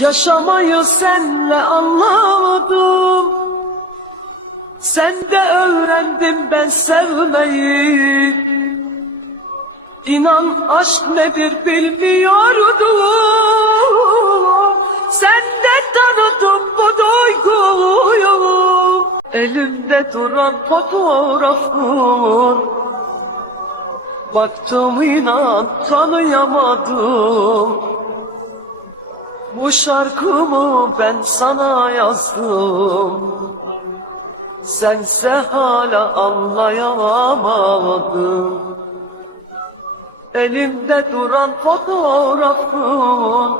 Yaşamayı senle anlamadım Sende öğrendim ben sevmeyi. İnan aşk nedir bilmiyordum. Sende tanıdım bu duyguyu. Elimde duran fotoğrafın. Baktım inan tanıyamadım Bu şarkımı ben sana yazdım. Sense hala anlayamadın Elimde duran fotoğrafın.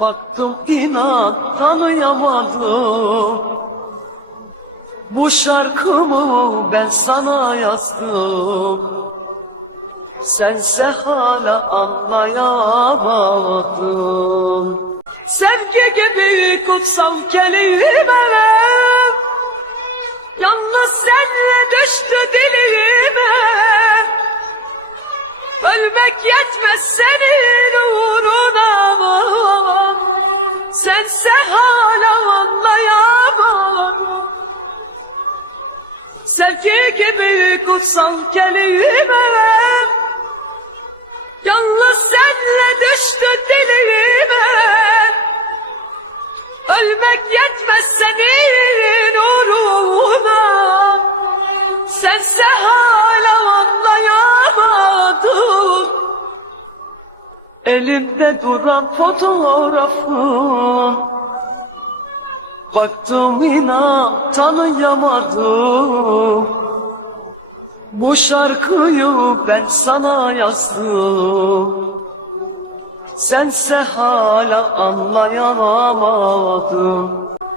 Baktım inan tanıyamadım. Bu şarkımı ben sana yazdım Sense hala anlayamadın Sevgi gibi kutsal kelime Yalnız senle düştü dilime. Ölmek yetmez senin uğruna. Sense hala anlayamam Sevgi gibi kutsal kelime Yalnız senle düştü dilime. Ölmek yetmez senin uğruna. Sense hala anlayamadın Elimde duran fotoğrafın Baktım inan tanıyamadım Bu şarkıyı ben sana yazdım. Sense hala anlayamadım.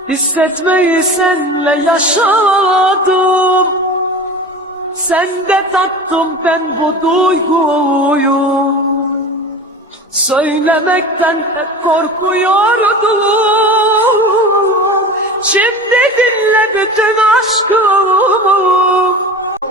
Hissetmeyi senle yaşadım. Sende tattım ben bu duyguyu. Söylemekten hep korkuyordum. Şimdi dinle bütün aşkımı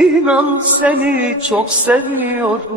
İnan seni çok seviyorum.